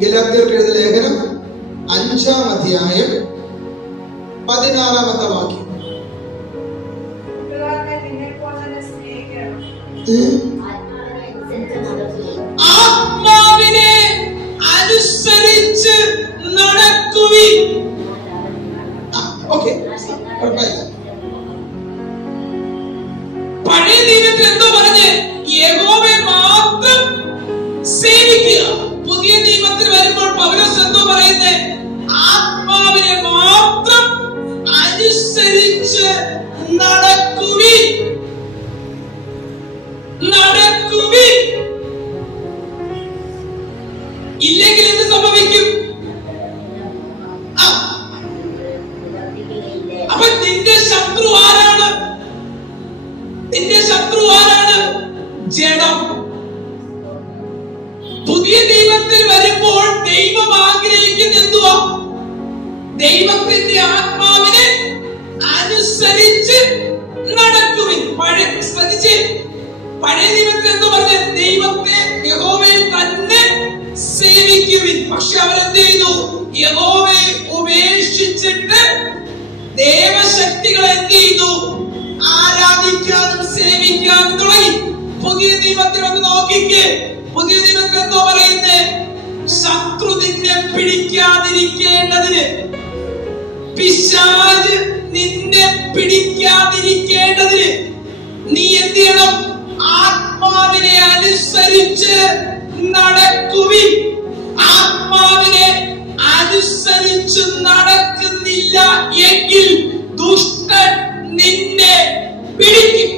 ഗലാത്യർക്ക് എഴുതിയ ലേഖനം 5-ാം അധ്യായം 16-ാമത്തെ വാക്യം. ആത്മാവിനെ അനുസരിച്ച് നടക്കുവിൻ. പഴയ നിയമത്തിൽ എന്തോ പറഞ്ഞ് യഹോവയെ മാത്രം സേവിക്കുക. പുതിയ നിയമത്തിൽ വരുമ്പോൾ പൗലോസ് എന്തോ പറയുന്നത് ആത്മാവിനെ മാത്രം അനുസരിച്ച് നടക്കുവിൻ. നടക്കുവിൻ. ഇല്ലെങ്കിൽ എന്ത് സംഭവിക്കും? അപ്പൊ നിന്റെ ശത്രു ആരാണ്? നിന്റെ ശത്രു ആരാണ്? ജഡം. പുതിയ ദൈവത്തിൽ വരുമ്പോൾ ദൈവം ആഗ്രഹിക്കുന്ന എന്തുവാ? ദൈവത്തിന്റെ ആത്മാവിനെ അനുസരിച്ച് നടക്കുവിൻ. ശ്രദ്ധിച്ച്, പഴയ ദൈവത്തിൽ എന്തോ പറഞ്ഞ ദൈവത്തെ യഹോവയെ തന്നെ സേവിക്കുവിൻ. പക്ഷെ അവരെന്ത് ചെയ്തു? യഹോവയെ ഉപേക്ഷിച്ചിട്ട് ദേവശക്തികളെ എന്ത് ചെയ്തു? ആരാധിക്കാനും സേവിക്കാനും തുടങ്ങി. പുതിയ നിയമത്തിൽ ഒന്ന് നോക്കിക്കേ. പുതിയ നിയമത്തിൽ എന്തോ പറയുന്നേ? ശത്രു നിന്നെ പിടിക്കാതിരിക്കേണ്ടതിന്, പിശാച് നിന്നെ പിടിക്കാതിരിക്കേണ്ടതിന് നീ എന്ത് ചെയ്യണം? ആത്മാവിനെ അനുസരിച്ച് നടക്കുവിൻ. ആത്മാവിനെ അനുസരിച്ച് നടക്കുന്നില്ല എങ്കിൽ ദുഷ്ടൻ നിന്നെ പിടിക്കും.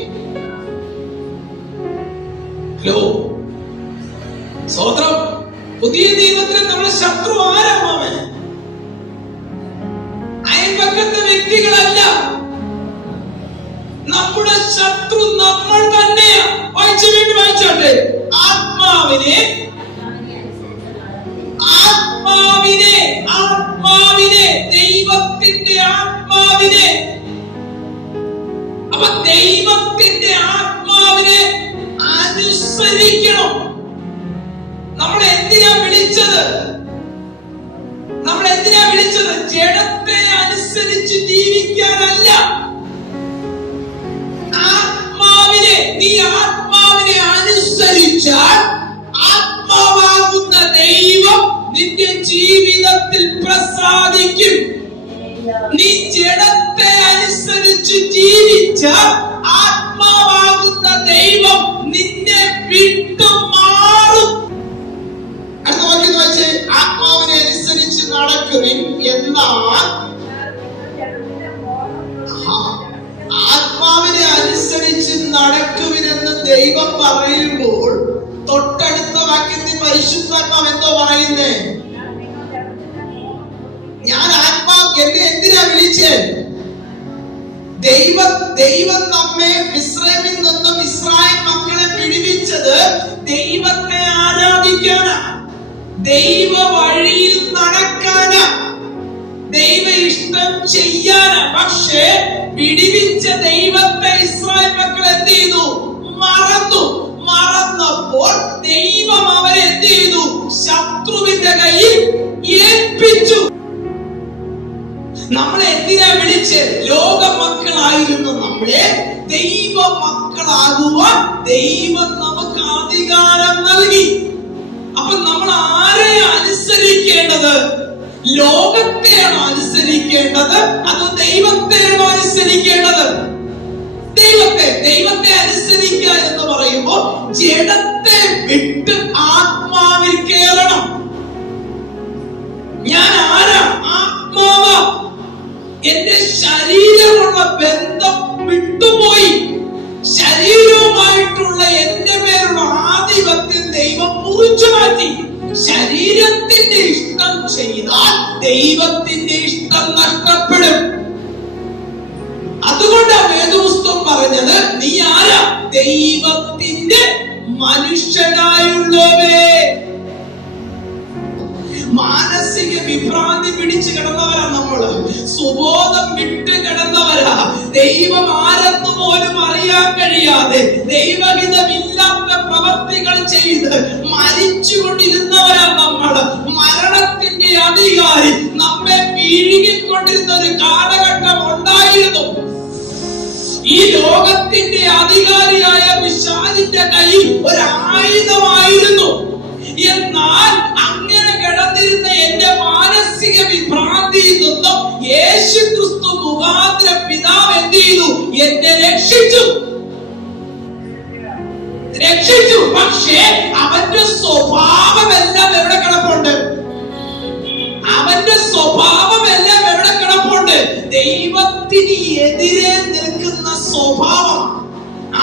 ഹലോ, സ്തോത്രം. പുതിയ നിയമത്തിൽ നമ്മുടെ ശത്രു ആരാമേ? അയൽപക്കത്തെ വ്യക്തികളല്ല. നമ്മുടെ ശത്രു നമ്മൾ തന്നെയാ. വായിച്ചാട്ടെ. ആത്മാവിനെ ദൈവത്തിന്റെ ആത്മാവിനെ. അപ്പൊ ദൈവത്തിന്റെ ആത്മാവിനെ അനുസരിക്കണം. നമ്മളെ എന്തിനാ വിളിച്ചത്? ജഡത്തെ അനുസരിച്ച് ജീവിക്കാനല്ല. നീ ആത്മാവിനെ അനുസരിച്ചാൽ ആത്മാവാകുന്ന ദൈവം നിന്റെ ജീവിതത്തിൽ പ്രസാദിക്കും. നീ ജഡത്തെ അനുസരിച്ച് ജീവിച്ചാൽ ആത്മാവാകുന്ന ദൈവം നിന്നെ വിട്ടു മാറും. അടുത്ത വാക്യം വെച്ച് ആത്മാവിനെ അനുസരിച്ച് നടക്കുവിൻ എന്നാൽ ആത്മാവിനെ അനുസരിച്ച് നടക്കുവിനെന്ന് ദൈവം പറയുമ്പോൾ തൊട്ടടുത്ത വാക്യത്തിൽ പരിശുദ്ധാത്മാവ് എന്തോ പറയുന്നേ? ഞാൻ എന്നെ എന്തിനാ വിളിച്ചേ? ദൈവം നമ്മെ മിസ്രൈമിൽ നിന്നും ഇസ്രായേൽ മക്കളെ വിടുവിച്ചത് ദൈവത്തെ ആരാധിക്കാനാ, ദൈവ വഴിയിൽ നടക്കാനാ, ദൈവ ഇഷ്ടം ചെയ്യാനാ. പക്ഷേ വിടുവിച്ച ദൈവത്തെ ഇസ്രായേൽ മക്കൾ എന്ത് ചെയ്തു? മറന്നപ്പോൾ ദൈവം അവരെ എന്ത് ചെയ്തു? ശത്രുവിന്റെ കയ്യിൽ ഏൽപ്പിച്ചു. നമ്മളെ എന്തിനാ വിളിച്ച്? ലോക മക്കളായിരുന്നു നമ്മളെ ദൈവ മക്കളാകുവാൻ ദൈവം നമുക്ക് അധികാരം നൽകി. അപ്പൊ നമ്മൾ ആരെയാ അനുസരിക്കേണ്ടത്? ലോകത്തെയാണോ അനുസരിക്കേണ്ടത്? അതോ ദൈവത്തെയാണോ അനുസരിക്കേണ്ടത്? ദൈവത്തെ അനുസരിക്കുക എന്ന് പറയുമ്പോൾ ജഡത്തെ വിട്ട് ആത്മാവിൽ കേറണം. ഞാൻ ആരാ? ആത്മാവാ. എന്റെ ശരീരമുള്ള ബന്ധം വിട്ടുപോയി. ശരീരവുമായിട്ടുള്ള എന്റെ പേരുള്ള ആധിപത്യം ദൈവം മുറിച്ചു മാറ്റി. ശരീരത്തിന്റെ ഇഷ്ടം ചെയ്താൽ ദൈവത്തിന്റെ ഇഷ്ടം നഷ്ടപ്പെടും. അതുകൊണ്ടാണ് വേദപുസ്തകം പറഞ്ഞത് നീ ആരാ? ദൈവത്തിന്റെ മനുഷ്യനായുള്ളവേ. മാനസിക വിഭ്രാന്തി പിടിച്ചു കിടന്നവരാ നമ്മള്. സുബോധം വിട്ട് കിടന്നവരാ. ദൈവം ആരെന്ന് പോലും അറിയാൻ കഴിയാതെ ദൈവഹിതമില്ലാത്ത പ്രവർത്തികൾ ചെയ്ത് മരിച്ചുകൊണ്ടിരുന്നവരാ നമ്മള്. പിതാവ് എന്ത് ചെയ്തു? എന്നെ രക്ഷിച്ചു. പക്ഷേ അവന്റെ സ്വഭാവമെല്ലാം എവിടെ കിടപ്പുണ്ട്? അവന്റെ സ്വഭാവമെല്ലാം എവിടെ കിടപ്പുണ്ട്? ദൈവത്തിന് എതിരെ നിൽക്കുന്ന സ്വഭാവം.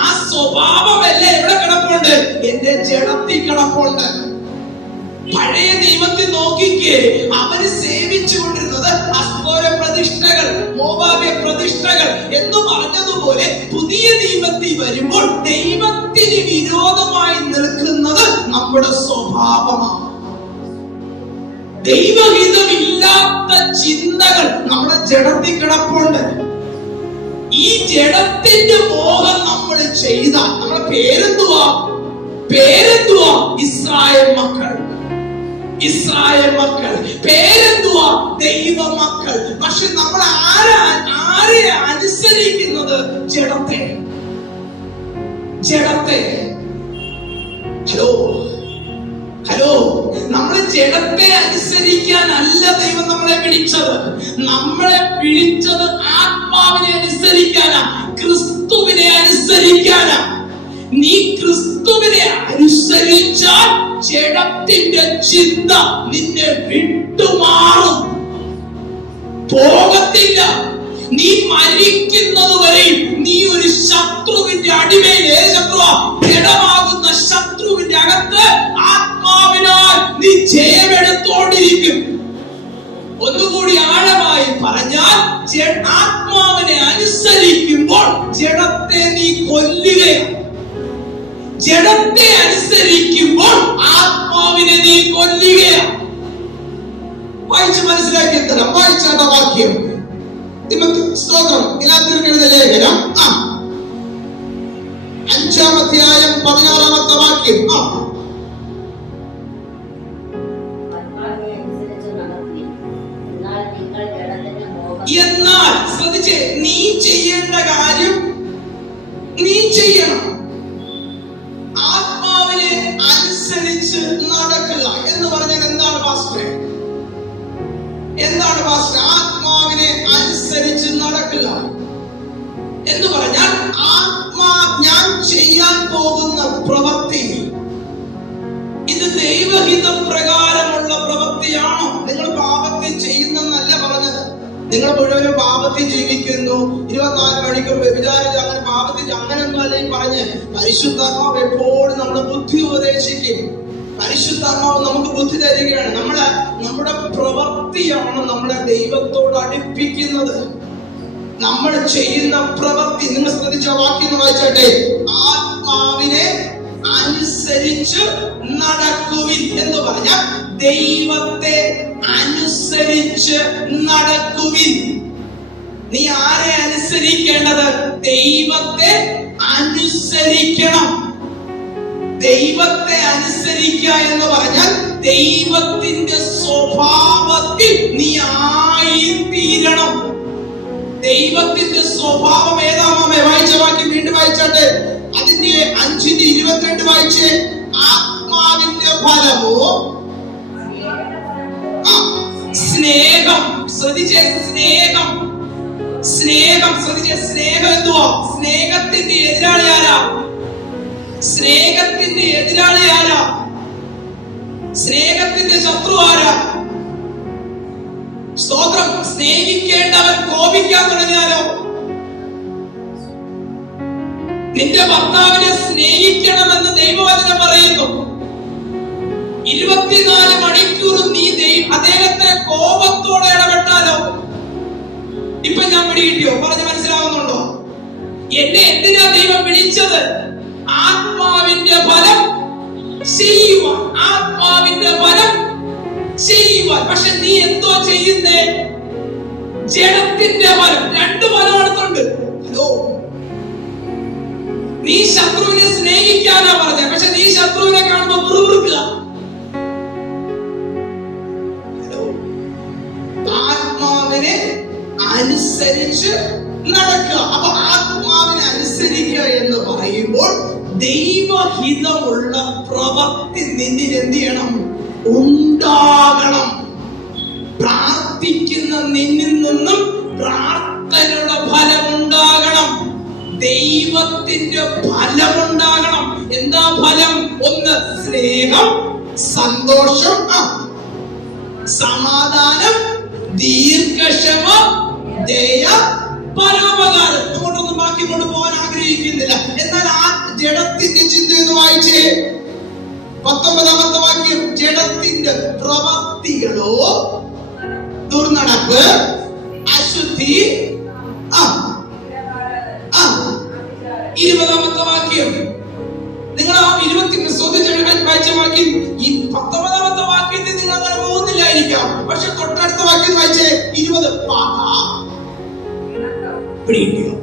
ആ സ്വഭാവമെല്ലാം എവിടെ കിടപ്പുണ്ട്? എന്റെ ജഡത്തിൽ കിടപ്പുണ്ട്. പഴയ നിയമത്തിൽ നോക്കിക്കേ, അവര് സേവിച്ചുകൊണ്ടിരുന്നത് അസ്തോര പ്രതിഷ്ഠകൾ, മോവാബ്യ പ്രതിഷ്ഠകൾ എന്ന് പറഞ്ഞതുപോലെ പുതിയ നിയമത്തിൽ വരുമ്പോൾ ദൈവത്തിന് വിരോധമായി നിൽക്കുന്നത് നമ്മുടെ സ്വഭാവമാണ്. ദൈവഹിതമില്ലാത്ത ചിന്തകൾ നമ്മുടെ ജഡത്തിൽ കിടപ്പുണ്ട്. ഈ ജഡത്തിന്റെ മോഹം നമ്മൾ ചെയ്ത നമ്മുടെ പേരെന്തുവാ? ഇസ്രായേൽ മക്കൾ. പേരെന്തുവാ? ദൈവ മക്കൾ. പക്ഷെ നമ്മൾ ആരെ അനുസരിക്കുന്നത്? ജഡത്തെ. ഹലോ, നമ്മൾ ജഡത്തെ അനുസരിക്കാനല്ല ദൈവം നമ്മളെ വിളിച്ചത്. നമ്മളെ വിളിച്ചത് ആത്മാവിനെ അനുസരിക്കാനാ, ക്രിസ്തുവിനെ അനുസരിക്കാനാ. നീ ക്രിസ്തുവിനെ അനുസരിച്ചാൽ ജഡത്തിന്റെ ചിന്ത നിന്നെ വിട്ടുമാറും, പോകത്തില്ല. നീ മരിക്കുന്നത് വരെ നീ ഒരു ശത്രുവിന്റെ അടിമയിൽ, ജഡമാകുന്ന ശത്രുവിന്റെ അകത്ത് ആത്മാവിനാൽ നീ ജയമെടുത്തോണ്ടിരിക്കും. ഒന്നുകൂടി ആഴമായി പറഞ്ഞാൽ, ആത്മാവിനെ അനുസരിക്കുമ്പോൾ ജഡത്തെ നീ കൊല്ലുകയാണ്. ജഡത്തെ അനുസരിക്കുമ്പോൾ ആത്മാവിനെ നീ കൊല്ലുകയാണ്. വായിച്ച് മനസ്സിലാക്കി തരാം. വായിച്ചാണ്ട വാക്യം, സ്തോത്രം, ഗലാത്യർക്കെഴുതിയ ലേഖനം 5-ാം അധ്യായം 16-ാമത്തെ വാക്യം. എന്നാൽ ശ്രദ്ധിച്ചേ, നീ ചെയ്യേണ്ട കാര്യം നീ ചെയ്യണം. ആത്മാവിനെ അനുസരിച്ച് നടക്കുക എന്ന് പറഞ്ഞാൽ എന്താണ് പാസ്റ്ററെ? ആത്മാവിനെ അനുസരിച്ച് നടക്കുക എന്ന് പറഞ്ഞാൽ ഞാൻ ചെയ്യാൻ പോകുന്ന പ്രവൃത്തി ഇത് ദൈവഹിതം പ്രകാരമുള്ള പ്രവൃത്തിയാണോ? നിങ്ങൾ പാപത്തിൽ ചെയ്യുന്നല്ല പറഞ്ഞത്. നിങ്ങൾ മുഴുവനും പാപത്തിൽ ജീവിക്കുന്നു, 24 മണിക്കൂർ വ്യഭിചാരിച്ച് അങ്ങനെ പാപത്തിൽ അങ്ങനെയൊന്നും അല്ലെങ്കിൽ പറഞ്ഞ് പരിശുദ്ധാത്മാവ് എപ്പോഴും നമ്മുടെ ബുദ്ധി ഉപദേശിക്കും. പരിശുദ്ധാത്മാവ് നമുക്ക് ബുദ്ധി തരികയാണ്. നമ്മുടെ പ്രവൃത്തിയാണ് നമ്മളെ ദൈവത്തോട് അടുപ്പിക്കുന്നത്. നമ്മൾ ചെയ്യുന്ന പ്രവൃത്തി, നിങ്ങൾ ശ്രദ്ധിച്ച വാക്യം വായിച്ചോട്ടെ, ആത്മാവിനെ അനുസരിച്ച് നടക്കുവിൻ എന്ന് പറഞ്ഞാൽ ദൈവത്തെ അനുസരിച്ച് നടക്കുവിൻ. നീ ആരെ അനുസരിക്കേണ്ടത്? ദൈവത്തെ അനുസരിക്കണം. ദൈവത്തെ അനുസരിക്കുക എന്ന് പറഞ്ഞാൽ ദൈവത്തിന്റെ സ്വഭാവത്തിൽ നീ ആയിത്തീരണം. ദൈവത്തിന്റെ സ്വഭാവം ഏതാമേ? വായിച്ച വാക്യം വീണ്ടും വായിച്ചാട്ടെ. അതിന്റെ 5:22 വായിച്ചേ. ആത്മാവിന്റെ ഫലമോ സ്നേഹം. ശ്രദ്ധിച്ചേ, സ്നേഹം. ശ്രദ്ധിച്ചേ, സ്നേഹം എന്തുവാ? സ്നേഹത്തിന്റെ എതിരാളി ആരാ? സ്നേഹത്തിന്റെ ശത്രു ആരാ? സ്തോത്രം. സ്നേഹിക്കേണ്ടവൻ കോപിക്കാൻ തുടങ്ങിയാലോ? നിന്റെ ഭർത്താവിനെ സ്നേഹിക്കണമെന്ന് ദൈവവചനം പറയുന്നു. 24 മണിക്കൂർ നീ അദ്ദേഹത്തെ കോപത്തോടെ ഇടപെട്ടാലോ? ഇപ്പൊ ഞാൻ പിടികിട്ടിയോ? പറഞ്ഞ് മനസ്സിലാവുന്നുണ്ടോ? എന്നെ എന്തിനാ ദൈവം വിളിച്ചത്? ആത്മാവിന്റെ ഫലം ചെയ്യുവാൻ. പക്ഷെ നീ എന്തോ ചെയ്യുന്നേ? ജഡത്തിന്റെ ഫലം. 2 ഫലം അടുത്തുണ്ട്. ഹലോ, നീ ശത്രുവിനെ സ്നേഹിക്കാനാ പറഞ്ഞത്, പക്ഷെ നീ ശത്രുവിനെ കാണുമ്പോ മുറുമുറുക്കുക. ആത്മാവിനെ അനുസരിച്ച് നടക്കുക. അപ്പൊ ആത്മാവിനെ അനുസരിക്കുക എന്ന് പറയുമ്പോൾ ദൈവഹിതമുള്ള പ്രവൃത്തി നിന്നിൽ എന്ത് ചെയ്യണം? ഉണ്ടാകണം. പ്രാർത്ഥിക്കുന്ന നിന്നിൽ നിന്നും പ്രാർത്ഥനയുടെ ഫലം ഉണ്ടാകണം. ദൈവത്തിന്റെ ഫലമുണ്ടാകണം. എന്താ ഫലം? ഒന്ന് സ്നേഹം, സന്തോഷം, സമാധാനം, ദീർഘക്ഷമ, ദയ, പരോപകാരം. അങ്ങോട്ടൊന്നും ബാക്കി കൊണ്ടുപോകാൻ ആഗ്രഹിക്കുന്നില്ല. എന്നാൽ ആ ജഡത്തിന്റെ ചിന്ത എന്ന് വായിച്ചേ 19ാമത്തെ വാക്യം. ജഡത്തിന്റെ പ്രവൃത്തികളോ ദുർനടപ്പ്, അശുദ്ധി. 20ാമത്തെ വാക്യം നിങ്ങൾ ആ 20 വായിച്ച വാക്യം ഈ 19ാമത്തെ വാക്യത്തിൽ നിങ്ങൾ അങ്ങനെ പോകുന്നില്ലായിരിക്കാം. പക്ഷെ തൊട്ടടുത്ത വാക്യം വായിച്ചേ 20. പക, പ്രീതിയോ.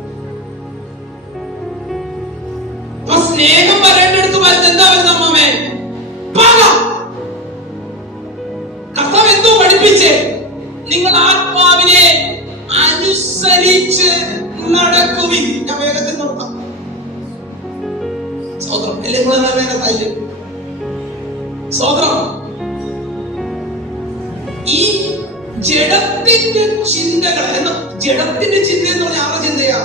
അപ്പൊ സ്നേഹം വരേണ്ടടുത്ത് വരുന്നത് എന്താ വരുന്ന അമ്മേ? പക. കർത്താവ് എന്തോ പഠിപ്പിച്ചേ? നിങ്ങൾ ആത്മാവിനെ അനുസരിച്ച് നടക്കുവിൻ. ഞാൻ വേഗത്തിൽ നിർത്താം. സ്വതന്ത്രം അല്ലേ? വേഗത്തായി സ്വതന്ത്രം. ഈ ജഡത്തിന്റെ ചിന്തകൾ ജഡത്തിന്റെ ചിന്ത എന്ന് പറഞ്ഞാൽ ആരുടെ ചിന്തയാ?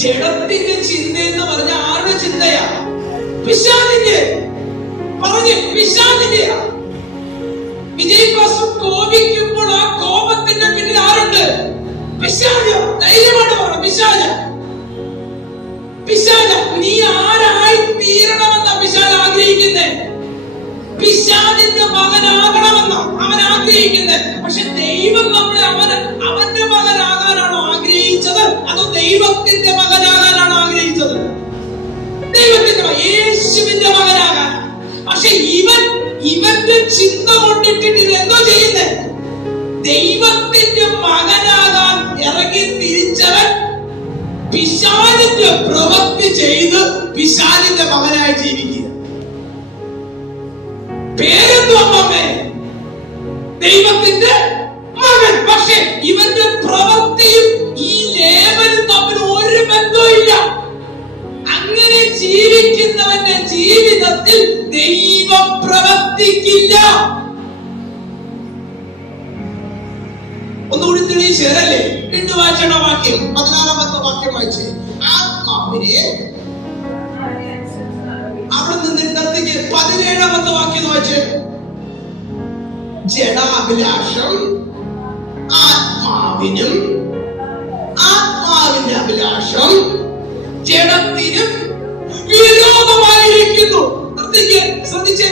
ജഡത്തിന്റെ ചിന്ത എന്ന് പറഞ്ഞ ആരുടെ ചിന്തയാ? പിശാചിന്റെ. പറഞ്ഞ് പിശാചിന്റെയാ. വിജയ് പാസ്റ്റർ കോപിക്കുമ്പോൾ ആ കോപത്തിന്റെ പിന്നിൽ ആരുണ്ട്? പിശാച്. ധൈര്യമായിട്ട് പറഞ്ഞു, പിശാച്. പിശാച്. നീ ആരായി തീരണമെന്ന പിശാച് ആഗ്രഹിക്കുന്നേ? പിശാചിന്റെ മകനാകണമെന്ന് അവൻ ആഗ്രഹിക്കുന്നത്. പക്ഷെ ദൈവം അവന്റെ മകനാകാനാണോ ആഗ്രഹിച്ചത്? അതോ ദൈവത്തിന്റെ മകനാകാനാണോ ആഗ്രഹിച്ചത്? ദൈവത്തിന്റെ, യേശുവിന്റെ മകനാകാൻ. പക്ഷെ ഇവന്റെ ചിന്ത കൊണ്ടിട്ടിട്ട് എന്തോ ചെയ്യുന്നേ? ദൈവത്തിന്റെ മകനാകാൻ ഇറങ്ങി തിരിച്ചവൻ പിശാചിന്റെ പ്രവൃത്തി ചെയ്ത് പിശാചിന്റെ മകനായി ജീവിക്കുക. പേരെന്തോ അമ്മേ? ദൈവത്തിന്റെ മകൻ. പക്ഷെ ഇവന്റെ പ്രവൃത്തിയും ഈ ലേബലും തമ്മിൽ ഒരു ബന്ധവുമില്ല. അങ്ങനെ ജീവിക്കുന്നവന്റെ ജീവിതത്തിൽ ദൈവം പ്രവർത്തിക്കില്ല. ഒന്നുകൂടി തെളിയിച്ചേരല്ലേ? വീണ്ടും വായിച്ചേണ്ട വാക്യം 16ാമത്തെ വാക്യം വായിച്ചേ. ആത്മാവിനെ അവിടെ നിന്ന് നിർത്തിക്ക് 17ാമത്തെ വാക്യം വായിച്ചേ. ജഡാഭിലാഷം ആത്മാവിനും ആത്മാവിന്റെ അഭിലാഷം ജഡത്തിനും വിരോധമായിരിക്കുന്നു. ശ്രദ്ധിച്ച്,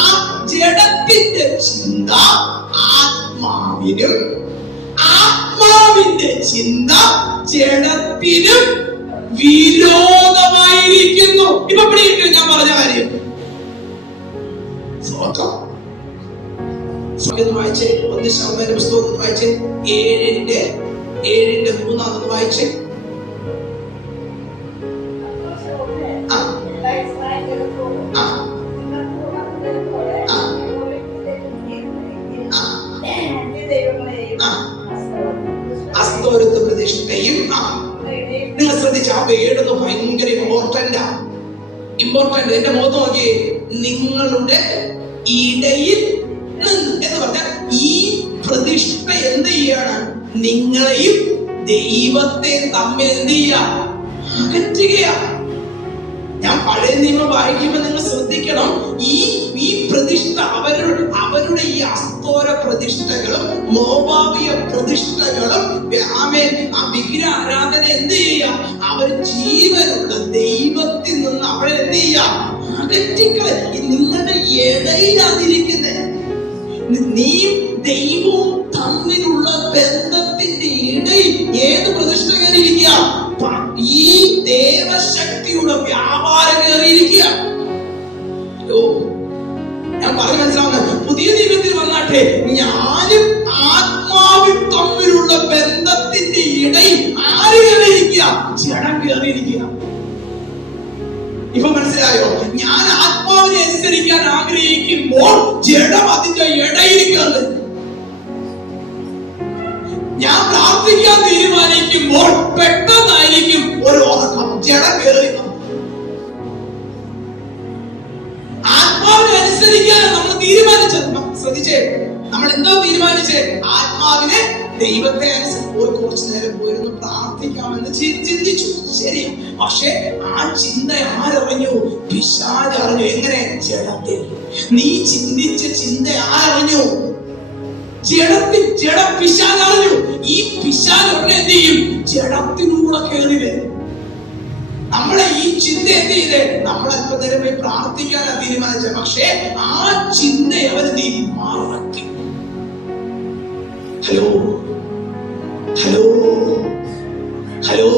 ആ ജഡത്തിന്റെ ചിന്ത ആത്മാവിനും ആത്മാവിന്റെ ചിന്ത ജഡത്തിനും വിരോധമായിരിക്കുന്നു. ഇപ്പൊ പിടികിട്ടി ഞാൻ പറഞ്ഞ കാര്യം? വായിച്ചേ. 1 ശമൂവേലിന്റെ പുസ്തകം വായിച്ചേ. 7:3 വായിച്ചേ. അസ്തോരത്ത് പ്രതിഷ്ഠയും. നിങ്ങൾ ശ്രദ്ധിച്ച ആ വേർഡ് ഭയങ്കര ഇമ്പോർട്ടന്റ്. എന്റെ മുഖത്ത് നോക്കിയേ. നിങ്ങളുടെ ഇടയിൽ എന്ന് പറഞ്ഞാൽ ഈ പ്രതിഷ്ഠ എന്ത് ചെയ്യാണ്? നിങ്ങളെയും ദൈവത്തെ തമ്മിൽ എന്ത് ചെയ്യാ? അകറ്റുകയാണ്. ഞാൻ പഴയ നിയമം വായിക്കുമ്പോൾ നിങ്ങൾ ശ്രദ്ധിക്കണം. ഈ പ്രതിഷ്ഠ അവരുടെ ഈ അസ്തോര പ്രതിഷ്ഠകളും മോവാബിയ പ്രതിഷ്ഠകളും ആ വിഗ്രഹ ആരാധന എന്ത് ചെയ്യാ? അവർ ജീവനുള്ള ദൈവത്തിൽ നിന്ന് അവരെ എന്ത് ചെയ്യാ? അകറ്റിക്കളെ. നിങ്ങളുടെ ഇടയിലാതിരിക്കുന്നത്. നീ ദൈവവും തമ്മിലുള്ള ബന്ധത്തിന്റെ ഇടയിൽ ഏത് പ്രതിഷ്ഠ കയറിയിരിക്കുക? ഈ ദേവശക്തിയുടെ വ്യാപാരം കയറിയിരിക്കുക. ഞാൻ പറഞ്ഞു മനസ്സിലാവുന്നത് പുതിയ നിയമത്തിൽ വന്നാട്ടെ, ഞാനും ആത്മാവും തമ്മിലുള്ള ബന്ധത്തിന്റെ ഇടയിൽ ആര് കയറിയിരിക്കുക? ജഡം കയറിയിരിക്കുക. ഇപ്പൊ മനസ്സിലായോ? ഞാൻ ആത്മാവിനെ അനുസരിക്കാൻ ആഗ്രഹിക്കുമ്പോൾ ജഡം അതിന്റെ ഇടയിൽ കയറി. ഞാൻ പ്രാർത്ഥിക്കാൻ തീരുമാനിക്കുമ്പോൾ പെട്ടെന്നായിരിക്കും ഒരു ഉറക്കം, ജഡം കയറി. ആത്മാവിനെ അനുസരിക്കാൻ നമ്മൾ തീരുമാനിച്ചത്. ശ്രദ്ധിച്ചേ, നമ്മൾ എന്തോ തീരുമാനിച്ചേ? ആത്മാവിനെ ദൈവത്തെ പോയി കുറച്ചു നേരം പോയിരുന്നു പ്രാർത്ഥിക്കാമെന്ന് ചിന്തിച്ചു. ശരി, പക്ഷെ ആ ചിന്ത ആരറിഞ്ഞു? പിശാച് അറിഞ്ഞു. എങ്ങനെ? ജഡത്തിൽ. നീ ചിന്തിച്ച ചിന്ത ആരറിഞ്ഞു? ജഡത്തിൽ. ജഡം പിശാച് അറിഞ്ഞു. ഈ പിശാച് ഉടനെ എന്ത് ചെയ്യും? ജഡത്തിലൂടെ കയറി വരും. നമ്മളെ ഈ ചിന്ത എന്ത് ചെയ്തേ? നമ്മൾ അല്പനേരം പോയി പ്രാർത്ഥിക്കാനാണ് തീരുമാനിച്ചത്. പക്ഷേ ആ ചിന്ത അവര് മറക്കി. ഹലോ ഹലോ ഹലോ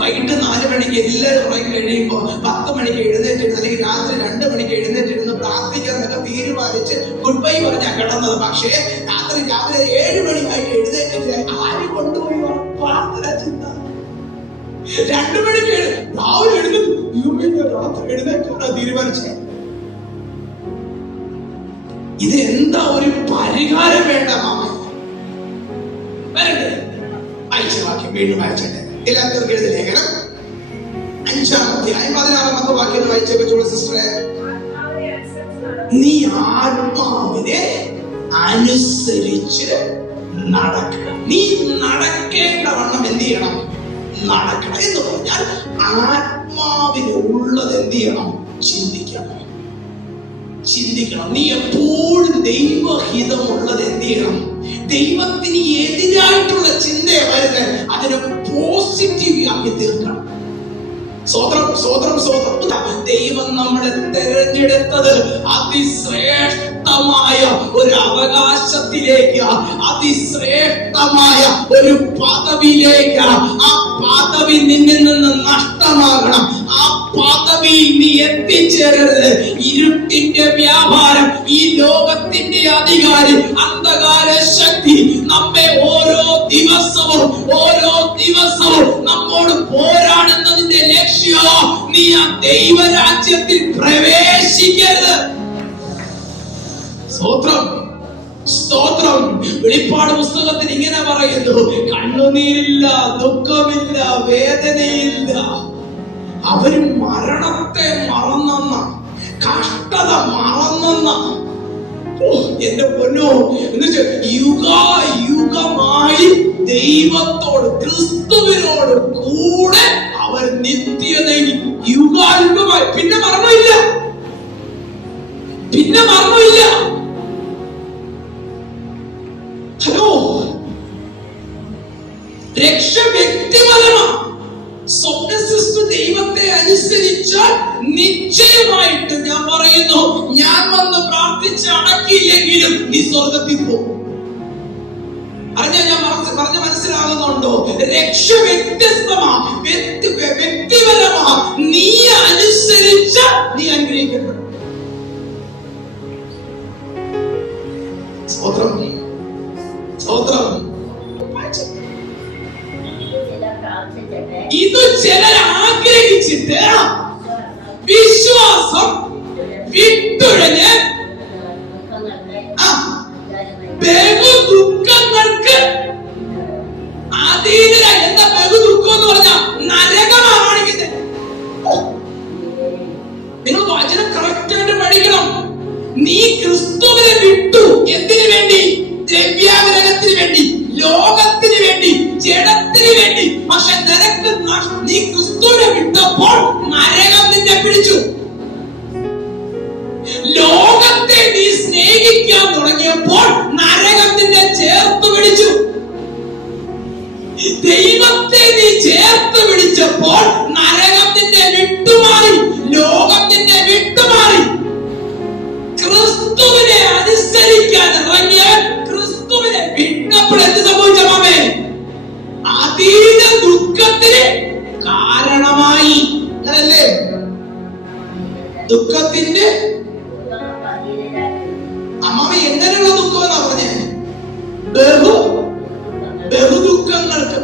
വൈകിട്ട് 4 മണിക്ക് എല്ലാവരും ഉറങ്ങി കഴിയുമ്പോ 10 മണിക്ക് എഴുന്നേറ്റിരുന്ന് അല്ലെങ്കിൽ രാത്രി 2 മണിക്ക് എഴുന്നേറ്റിരുന്ന് പ്രാർത്ഥിക്കാന്നൊക്കെ തീരുമാനിച്ച് ഗുഡ് ബൈ പറഞ്ഞാ കിടന്നത്. പക്ഷേ രാവിലെ 7 മണിയായിട്ട് എഴുന്നേറ്റിട്ട് ആര് കൊണ്ടുപോയി പ്രാർത്ഥന ചിന്ത? 2 മണിക്ക് രാവിലെ എഴുന്നേറ്റ് രാത്രി എഴുന്നേറ്റാണ് തീരുമാനിച്ചത്. ഇത് എന്താ ഒരു പരിഹാരം വേണ്ട മാമ? വരണ്ടേ? അയച്ച വാക്യം വീണ്ടും വായിച്ചട്ടെ. എല്ലാവർക്കും എഴുതിയ ലേഖനം 5-ാം അധ്യായം 16-ാമത്തെ വാക്യം വായിച്ചേ പറ്റുള്ളൂ സിസ്റ്ററെ. നീ ആത്മാവിനെ അനുസരിച്ച് നടക്കുക. നീ നടക്കേണ്ട വണ്ണം എന്ത് ചെയ്യണം? നടക്കണം. എന്ന് പറഞ്ഞാൽ ആത്മാവിന് ഉള്ളത് എന്ത് ചെയ്യണം? ചിന്തിക്കണം. നീ എപ്പോഴും ദൈവഹിതമുള്ളത് എന്ത് ചെയ്യണം? ദൈവത്തിന് എതിരായിട്ടുള്ള ചിന്ത വരുന്നത് അതിനെ പോസിറ്റീവ് ആക്കി തീർക്കണം. ദൈവം നമ്മളെ തെരഞ്ഞെടുത്തത് അതിശ്രേഷ്ഠമായ ഒരു അവകാശത്തിലേക്ക്, അതിശ്രേഷ്ഠമായ ഒരു പദവിയിലേക്ക്. ആ പദവി നിന്നിൽ നിന്ന് നഷ്ടമാകണം. ആ പദവി നീ എത്തിച്ചേരരുത്. ഇരുട്ടിന്റെ വ്യാപാരം, ഈ ലോകത്തിന്റെ അധികാരി, അന്ധകാര ശക്തി നമ്മെ ഓരോ ദിവസവും നമ്മോട് പോരാടുന്നതിന്റെ ലക്ഷ്യം നീ ആ ദൈവരാജ്യത്തിൽ പ്രവേശിക്കരുത്. സ്തോത്രം. വെളിപ്പാട് പുസ്തകത്തിൽ ഇങ്ങനെ പറയുന്നു: കണ്ണുനീരില്ല, ദുഃഖമില്ല, വേദനയില്ല. അവര് മരണത്തെ മറന്നെന്ന, കഷ്ടത മറന്നെന്ന. എന്റെ പൊന്നോ, എന്നുവെച്ചാൽ യുഗമായി ദൈവത്തോട്, ക്രിസ്തുവിനോട് കൂടെ അവർ നിത്യതയിൽ യുഗായുഗമായി. പിന്നെ മരണമില്ല. ഹലോ, രക്ഷ വ്യക്തിപരമാണ്. സ്വപ്നസൃഷ്ടി ദൈവത്തെ അനുസരിച്ചാൽ നിശ്ചയമായിട്ട് ഞാൻ പറയുന്നു, ഞാൻ വന്ന് പ്രാർത്ഥിച്ച് അടക്കിയില്ലെങ്കിലും നീ സ്വർഗത്തിൽ പോകും. ഞാൻ പറഞ്ഞ മനസ്സിലാകുന്നുണ്ടോ? രക്ഷ വ്യത്യസ്തമാ, വ്യക്തിപരമാ. നീ അനുസരിച്ച നീ അനുഗ്രഹിക്കപ്പെടും. സ്തോത്രം. ഇത് ചിലർ ആഗ്രഹിച്ചിട്ട് വിശ്വാസം വിട്ടുഴഞ്ഞ് ബഹുദുഃഖങ്ങൾക്ക് അതീതരായി. എന്താ ബഹുദുഃഖം എന്ന് പറഞ്ഞാൽ? നരകമാണ് കാണിക്കുന്നത്. നിങ്ങൾ വചനം കറക്റ്റ് ആയിട്ട് പഠിക്കണം. നീ ക്രിസ്തുവിനെ വിട്ടു. എന്തിനു വേണ്ടി? ദ്രവ്യാഗ്രഹത്തിന് വേണ്ടി, ലോകത്തിന് വേണ്ടി, ജഡത്തിന് വേണ്ടി. പക്ഷെ നിനക്ക് നീ ക്രിസ്തുവിനെ വിട്ടപ്പോൾ നരകം നിന്നെ പിടിച്ചു. ലോകത്തെ നീ സ്നേഹിക്കാൻ തുടങ്ങിയപ്പോൾ നരകം നിന്നെ ചേർത്ത് പിടിച്ചു. ദൈവത്തെ നീ ചേർത്ത് പിടിച്ചപ്പോൾ നരകം നിന്നെ വിട്ടുമാറി, ലോകം നിന്നെ വിട്ടുമാറി. ക്രിസ്തുവിനെ അനുസരിക്കാൻ ഇറങ്ങിയ ക്രിസ്തുവിനെ വിട്ടപ്പോൾ എന്ത് സംഭവിച്ച മാമേ? അതീത ദുഃഖത്തിന് കാരണമായി. അങ്ങനല്ലേ? ദുഃഖത്തിന്റെ അമ്മാമ എങ്ങനെയുള്ള ദുഃഖം എന്നാ പറഞ്ഞേ? ബഹുദുഃഖങ്ങൾക്ക്.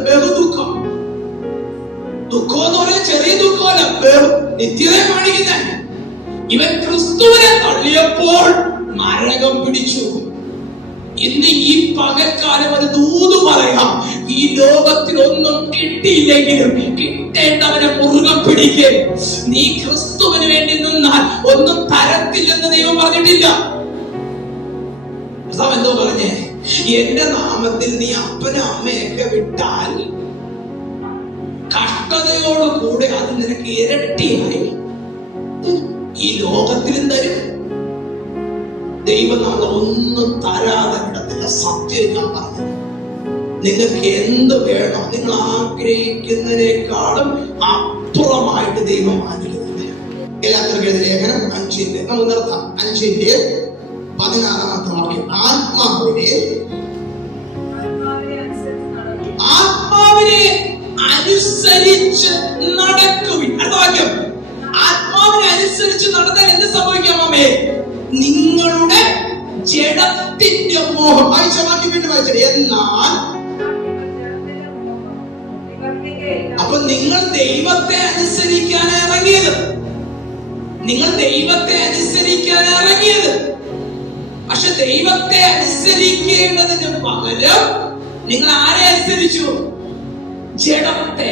ദുഃഖം എന്ന് പറഞ്ഞാൽ ചെറിയ ദുഃഖമല്ല, നിത്യതയെ കാണിക്കുന്ന. ഇവൻ ക്രിസ്തുവിനെ തള്ളിയപ്പോൾ നരകം പിടിച്ചു. ഇന്ന് ഈ പകൽക്കാലം ഒരു ദൂത് പറയാം: ഈ ലോകത്തിൽ ഒന്നും കിട്ടിയില്ലെങ്കിലും കിട്ടേണ്ടവനെ മുറുകെ പിടിക്കുക. നീ ക്രിസ്തുവിന് വേണ്ടി നിന്നാൽ ഒന്നും തരത്തില്ലെന്ന് ദൈവം പറഞ്ഞിട്ടില്ല. എന്തോ പറഞ്ഞേ? എന്റെ നാമത്തിൽ നീ അപ്പനും അമ്മയൊക്കെ വിട്ടാൽ കഷ്ടതയോട് കൂടെ അത് നിനക്ക് ഇരട്ടിയായി ഈ ലോകത്തിലും തരും. ദൈവം നമ്മളെ ഒന്നും തരാതെ വിടത്തില്ല. സത്യം ഞാൻ പറഞ്ഞു, നിങ്ങൾക്ക് എന്ത് വേണം, നിങ്ങൾ ആഗ്രഹിക്കുന്നതിനേക്കാളും അപ്പുറമായിട്ട് ദൈവം ആഗ്രഹിക്കുന്നത്. ഗലാത്യർക്കെഴുതിയ ലേഖനം 5 നമുക്ക് നിർത്താം. 5:16 വാക്യം. ആത്മാവിനെ അനുസരിച്ച് നടക്കുവിൻ. അടുത്ത വാക്യം, ആത്മാവിനെ അനുസരിച്ച് നടന്നാൽ എന്ത് സംഭവിക്കാം അമ്മേ? നിങ്ങളുടെ ജഡത്തിന്റെ മോഹം. വായിച്ച വാക്യം പിന്നെ വായിച്ചത്. എന്നാൽ അപ്പൊ നിങ്ങൾ ദൈവത്തെ അനുസരിക്കാൻ ഇറങ്ങിയത്, നിങ്ങൾ ദൈവത്തെ അനുസരിക്കാൻ ഇറങ്ങിയത്, പക്ഷെ ദൈവത്തെ അനുസരിക്കേണ്ടതിന് പകരം നിങ്ങൾ ആരെ അനുസരിച്ചു? ജഡത്തെ.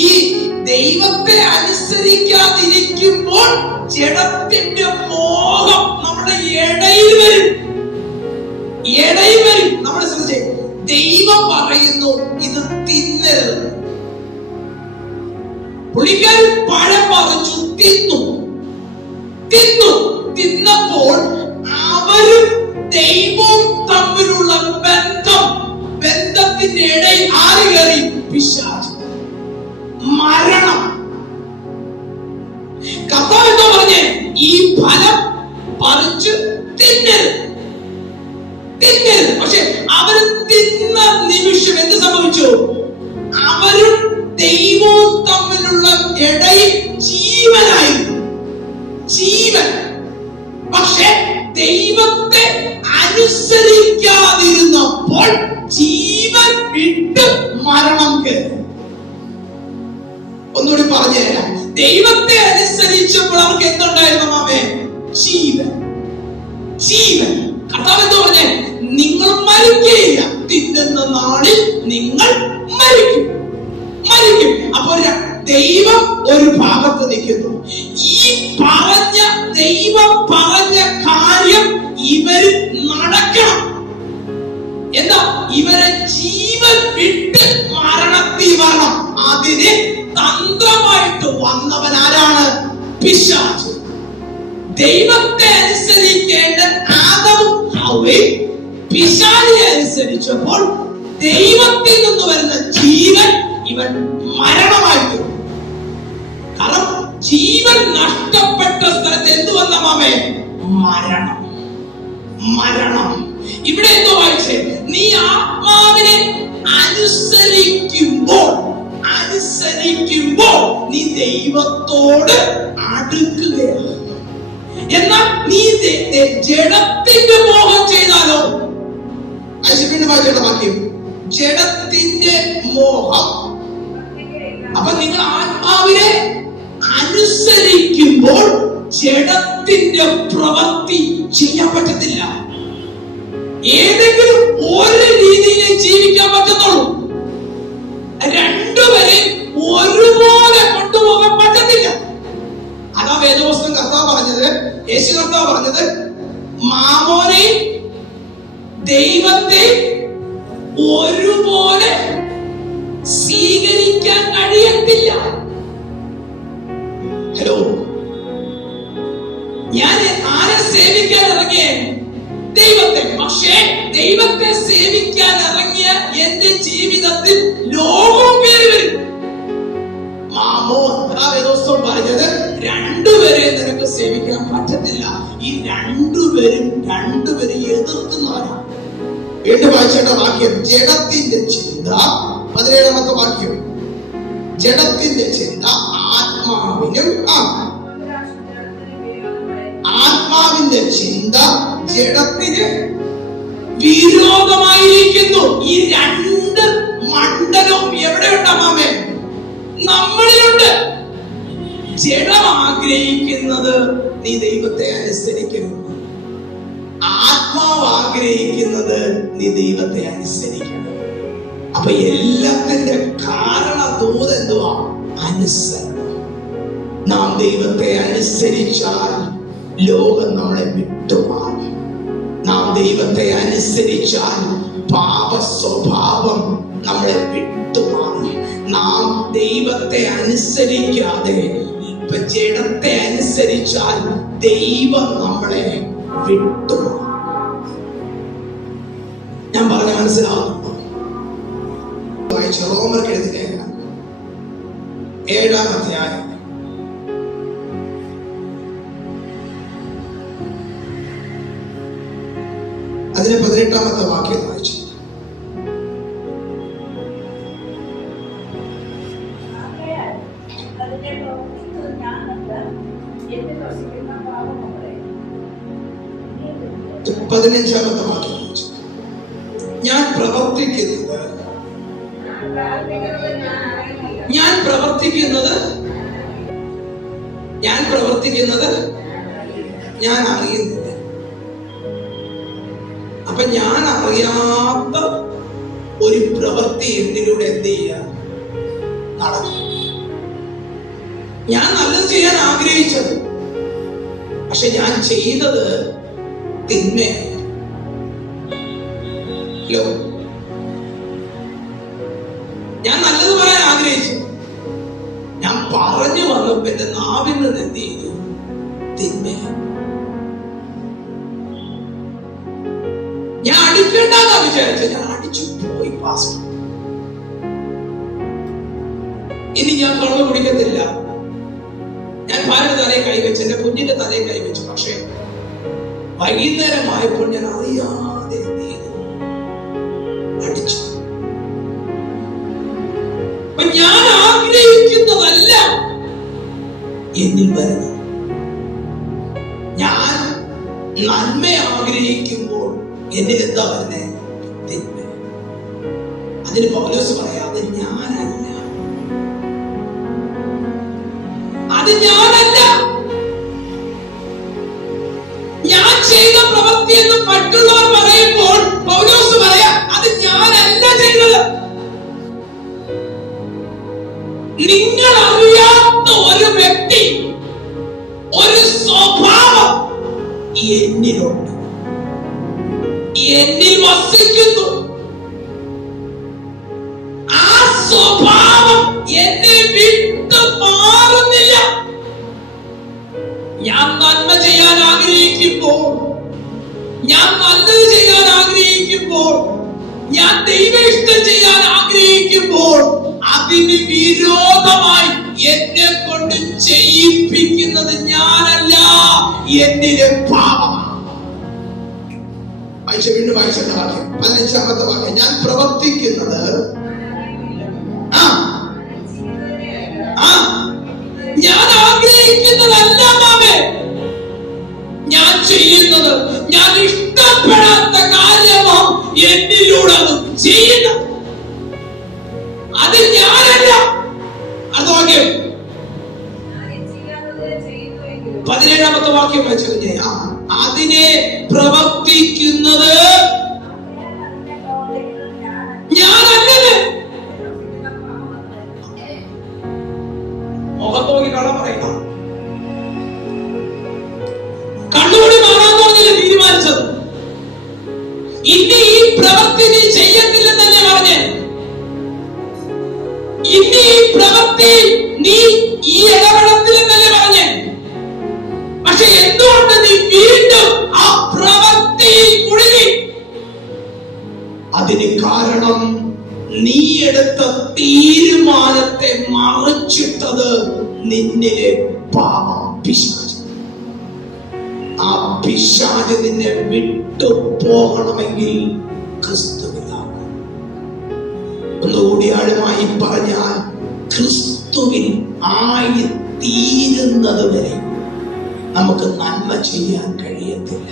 ഈ ദൈവത്തെ അനുസരിക്കാതിരിക്കുമ്പോൾ ജഡത്തിന്റെ മോഹം നമ്മുടെ ഇടയിൽ വരും. നമ്മൾ ശ്രദ്ധിച്ചേ, ദൈവം പറയുന്നു ഇത് തിന്നരുത്. പുള്ളിക്കാരൻ പഴം പറിച്ചു തിന്നപ്പോൾ അവരും ദൈവവും തമ്മിലുള്ള ബന്ധത്തിന്റെ ഇടയിൽ ആര് കയറി? പിശാച്, മരണം. കർത്താവ് എന്താ പറഞ്ഞേ? ഈ ഫലം പറിച്ചു തിന്നരുത്. പക്ഷെ അവര് തിന്ന നിമിഷം എന്ത് സംഭവിച്ചു? അവരും ദൈവവും തമ്മിലുള്ള ഇടയിൽ ജീവൻ. പക്ഷെ ദൈവത്തെ അനുസരിക്കാതിരുന്നപ്പോൾ ജീവൻ വിട്ട് മരണം കയറി. ഒന്നുകൂടി പറഞ്ഞു തരാം. ദൈവത്തെ അനുസരിച്ചപ്പോൾ അവർക്ക് എന്തുണ്ടായിരുന്നു മാമേ? ജീവൻ. കർത്താവ് എന്താ പറഞ്ഞേ? നിങ്ങൾ മരിക്കുകയില്ല, തിന്നുന്ന നാളിൽ നിങ്ങൾ മരിക്കും. അപ്പോൾ ദൈവം ഒരു ഭാഗത്ത് നിൽക്കുന്നു. ഈ ദൈവം പറഞ്ഞ കാര്യം ഇവര് നടക്കണം. എന്താ? ഇവരെ ജീവൻ വിട്ട് മരണത്തിൽ വരണം. അതിന് തന്ത്രമായിട്ട് വന്നവൻ ആരാണ്? പിശാച്. ദൈവത്തെ അനുസരിക്കേണ്ട ആദവും ഹവ്വയും പിശാചിനെ അനുസരിച്ചപ്പോൾ ദൈവത്തിൽ നിന്ന് വരുന്ന ജീവൻ ഇവൻ മരണമായിട്ട്. കാരണം ജീവൻ നഷ്ടപ്പെട്ട സ്ഥലത്ത് എന്ത് വന്ന മാമേ? മരണം. ഇവിടെ എന്തോ വായിച്ചേ? നീ ആത്മാവിനെ അനുസരിക്കുമ്പോൾ നീ ദൈവത്തോട് അടുക്കുകയാണ്. എന്നാൽ നീ ജഡത്തിന്റെ മോഹം ചെയ്താലോ? വാക്യം, ജഡത്തിന്റെ മോഹം. അപ്പൊ നിങ്ങൾ ആത്മാവിനെ അനുസരിക്കുമ്പോൾ ജഡത്തിന്റെ പ്രവൃത്തി ചെയ്യാൻ പറ്റത്തില്ല. ഏതെങ്കിലും ഒരു രീതിയിലേ ജീവിക്കാൻ പറ്റത്തുള്ളൂ. രണ്ടുപേരെ ഒരുപോലെ കൊണ്ടുപോകാൻ പറ്റത്തില്ല. അതാ വേദപുസ്തകം കർത്താവ് പറഞ്ഞത്, യേശു കർത്താവ് പറഞ്ഞത്, മാമോനെ ദൈവത്തെ ഒരുപോലെ സ്വീകരിക്കാൻ കഴിയത്തില്ല. ഹലോ, ഞാൻ ആരെ സേവിക്കാൻ ഇറങ്ങിയേ? ദൈവത്തെ. പക്ഷേ ദൈവത്തെ സേവിക്കാൻ ഇറങ്ങിയ എന്റെ ജീവിതത്തിൽ ലോകവും കയറി വരും. മാമോൻ വേദോസ്തവം പറഞ്ഞത്, രണ്ടുപേരെ നിനക്ക് സേവിക്കാൻ പറ്റത്തില്ല. ഈ രണ്ടുപേരും എതിർക്കുന്നവരാണ്. വീണ്ടും വായിച്ചേണ്ട വാക്യം, ജഡത്തിന്റെ ചിന്ത. 17ാമത്തെ വാക്യം, ജഡത്തിന്റെ ചിന്ത ആത്മാവിന്റെ ചിന്ത ജഡത്തിന് വിരോധമായിരിക്കുന്നു. ഈ രണ്ട് മണ്ഡലവും എവിടെയുണ്ട് മാമേ? നമ്മളിലുണ്ട്. ജഡം ആഗ്രഹിക്കുന്നത് നീ ദൈവത്തെ അനുസരിക്കണം, ആത്മാവ് ആഗ്രഹിക്കുന്നത് നീ ദൈവത്തെ അനുസരിക്കണം. അപ്പൊ എല്ലാത്തിന്റെ കാരണദൂത് എന്തുവാ? അനുസരണം. നാം ദൈവത്തെ അനുസരിച്ചാൽ ലോകം നമ്മളെ വിട്ടുമാറും. നാം ദൈവത്തെ അനുസരിച്ചാൽ പാപ സ്വഭാവം നമ്മളെ വിട്ടുമാറും. നാം ദൈവത്തെ അനുസരിക്കാതെ ജഡത്തെ അനുസരിച്ചാൽ ദൈവം നമ്മളെ വിട്ടുമാറും. ഞാൻ പറഞ്ഞ മനസ്സിലാവുന്നു? വായിച്ച റോമർക്ക് എഴുതി ലേഖനം 7-ാം അധ്യായം അതിന് 18-ാമത്തെ വാക്യം വായിച്ചു. പതിനഞ്ചാമത്തെ വാക്യം വായിച്ചു. ഞാൻ പ്രവർത്തിക്കുന്നത് ഞാൻ അറിയുന്നില്ല. അപ്പൊ ഞാൻ അറിയാത്ത ഒരു പ്രവൃത്തി എന്നിലൂടെ എന്ത് ചെയ്യാ നടക്കും. ഞാൻ നല്ലത് ചെയ്യാൻ ആഗ്രഹിച്ചത്, പക്ഷെ ഞാൻ ചെയ്തത് തിന്മയോ. ഞാൻ നല്ലത് പറയാൻ ആഗ്രഹിച്ചു, ഞാൻ പറഞ്ഞു വന്നപ്പോ എന്റെ നാവിൽ നിന്ന് എന്ത് ചെയ്തു? തിന്മയോ. ഞാൻ അടിക്കണ്ടെന്നാ വിചാരിച്ച, ഞാൻ അടിച്ചു പോയി പാസ്റ്റർ. ഇനി ഞാൻ കള്ളു കുടിക്കത്തില്ല. ഞാൻ ഭാര്യയുടെ തലയിൽ കൈവച്ചു, എന്റെ കുഞ്ഞിന്റെ തലയിൽ കൈവച്ചു. പക്ഷേ വൈകുന്നേരമായപ്പോൾ ഞാൻ അറിയാതെ എന്ത് ചെയ്തു? അടിച്ചു. ഞാൻ ആഗ്രഹിക്കുന്നതല്ല എന്നിൽ വരുന്നത്. ഞാൻ നന്മ ആഗ്രഹിക്കുമ്പോൾ എന്നിൽ എന്താ വരുന്നേ? തിന്മ. അതിന് പൗലോസ് പറയാ, അത് ഞാനല്ല, അത് ഞാനല്ല. ഞാൻ ചെയ്ത പ്രവൃത്തി എന്ന് മറ്റുള്ളവർ പറയുമ്പോൾ പൗലോസ് പറയാ, അത് ഞാനല്ല ചെയ്തത്. നിങ്ങൾ അറിയാത്ത ഒരു വ്യക്തി, ഒരു സ്വഭാവം എന്നിലുണ്ട്, എന്നിൽ വസിക്കുന്നു. ആ സ്വഭാവം എന്നെ വിട്ടു മാറുന്നില്ല. ഞാൻ നന്മ ചെയ്യാൻ ആഗ്രഹിക്കുമ്പോൾ, ഞാൻ നല്ലത് ചെയ്യാൻ ആഗ്രഹിക്കുമ്പോൾ, ഞാൻ ദൈവ ഇഷ്ടം ചെയ്യാൻ ആഗ്രഹിക്കുമ്പോൾ അതിന് വിരോധമായി എന്നെ കൊണ്ട് ചെയ്യിപ്പിക്കുന്നത് ഞാനല്ല, എന്നിലെ പാപമാണ്. വീണ്ടും വായിച്ച വാക്യം 15-ാമത്തെ വാക്യം. ഞാൻ പ്രവർത്തിക്കുന്നത് ഞാൻ ആഗ്രഹിക്കുന്നതല്ല മാമേ, ഞാൻ ചെയ്യുന്നത്. ഞാൻ ഇഷ്ടപ്പെടാത്ത കാര്യമോ എന്നിലൂടെ അത് ചെയ്യുന്നത്. അത് ഞാനല്ല. അത് വാക്യം 17-ാമത്തെ വാക്യം വെച്ചു. അതിനെ പ്രവർത്തിക്കുന്നത് ഞാനല്ലേ. മുഖത്ത് നോക്കി കള്ളം പറയുക. കണ്ണുകൂടി മാറാന്ന് പറഞ്ഞല്ലേ തീരുമാനിച്ചത്. ഇനി ഈ പ്രവൃത്തി നീ ചെയ്യത്തില്ലെന്നല്ലേ പറഞ്ഞേ. ഇനി ഈ പ്രവൃത്തി നീ ഈ ഇടപെടത്തില്ലെന്നല്ലേ പറഞ്ഞേ. പക്ഷെ എന്തുകൊണ്ട് നീ വീണ്ടും ആ പ്രവൃത്തിയിൽ കുടുങ്ങി? അതിന് കാരണം നീ എടുത്ത തീരുമാനത്തെ മറച്ചിട്ടത് നിന്നിലെ പാപം, പിശാച്. ആ പിശാച് നിന്നെ വിട്ടു പോകണമെങ്കിൽ ക്രിസ്തുവിലാകും. ഒന്നുകൂടി ആഴമായി പറഞ്ഞാൽ, ക്രിസ്തുവിൽ ആയി തീരുന്നത് വരെ നമുക്ക് നന്മ ചെയ്യാൻ കഴിയത്തില്ല.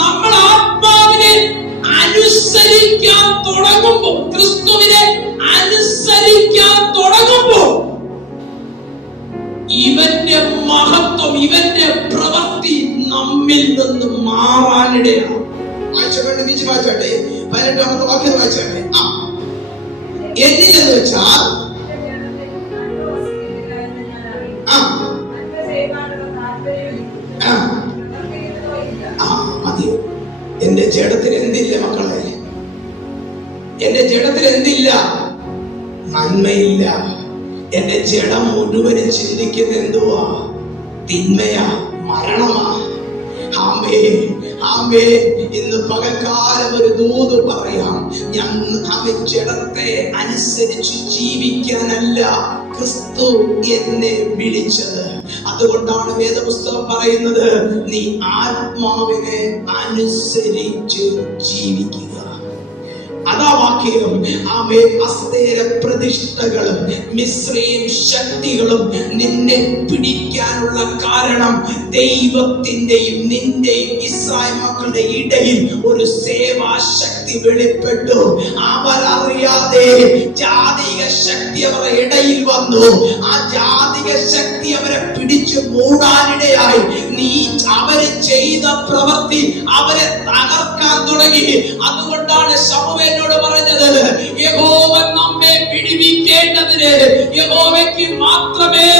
നമ്മൾ ആത്മാവിനെ അനുസരിക്കാൻ തുടങ്ങുമ്പോൾ, ക്രിസ്തുവിനെ അനുസരിക്കാൻ തുടങ്ങുമ്പോൾ ഇവന്റെ മഹത്വം, ഇവന്റെ പ്രവൃത്തി നമ്മിൽ നിന്ന് മാറാനിടയാണ്. വായിച്ചോട്ടെ, 18-ാമത്തെ വാക്യം വായിച്ചോട്ടെ. എന്നിലെന്ന് വെച്ചാൽ മതി. എന്റെ ജഡത്തിൽ എന്തില്ല മക്കളെ? എന്റെ ജഡത്തിൽ എന്തില്ല? നന്മയില്ല. എന്റെ ജഡം മുഴുവനും ചിന്തിക്കുന്ന എന്തുവാ? തിന്മയാ, മരണമാ. ഇന്ന് പകൽക്കാലം ഒരു ദൂത് പറയാം. ജഡത്തെ അനുസരിച്ച് ജീവിക്കാനല്ല ക്രിസ്തു എന്നെ വിളിച്ചത്. അതുകൊണ്ടാണ് വേദപുസ്തകം പറയുന്നത്, നീ ആത്മാവിനെ അനുസരിച്ച് ജീവിക്കുക. അതാ വാക്യം. അസ്തേര പ്രതിഷ്ഠകളും മിസ്രയീം ശക്തികളും നിന്നെ പിടിക്കാനുള്ള കാരണം ദൈവത്തിന്റെയും നിന്റെയും ഇസ്രായേൽ മക്കളുടെ ഇടയിൽ ഒരു സേവാശക്തി വെളിപ്പെട്ടു. അവരറിയാതെ ജാതിക ശക്തി അവരുടെ ഇടയിൽ വന്നു. ആ ജാതിക ശക്തി അവരെ പിടിച്ചു മൂടാനിടയായി. നീ അവര് ചെയ്ത പ്രവൃത്തി അവരെ തകർക്കാൻ തുടങ്ങി. അതുകൊണ്ടാണ് ശമൂവേലിനോട് പറഞ്ഞത്, യഹോവ നമ്മെ വിടുവിക്കേണ്ടതിന് യഹോവയ്ക്ക് മാത്രമേ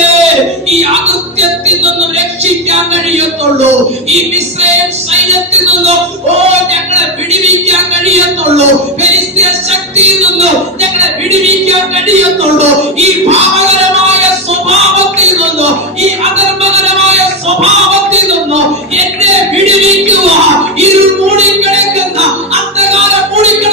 ഈ അകൃത്യത്തിൽ നിന്നും രക്ഷിക്കാൻ കഴിയത്തുള്ളൂ. ഈ മിസ്രയീം സൈന്യത്തിൽ നിന്നും ഞങ്ങളെ വിടുവിക്കാൻ കഴിയത്തുള്ളൂ. ഫെലിസ്ത്യ ശക്തിയിൽ നിന്നും ഞങ്ങളെ വിടുവിക്കാൻ കഴിയത്തുള്ളൂ. ഈ പാപകരമായ സ്വഭാവത്തിൽ നിന്നും, ഈ അധർമ്മകരമായ സ്വഭാവത്തിൽ നിന്നും എന്നെ വിടുവിക്കുക. ഇരുൾ മൂടിക്കിടക്കുന്ന അന്ധകാരം മൂടിക്കിടക്കുന്ന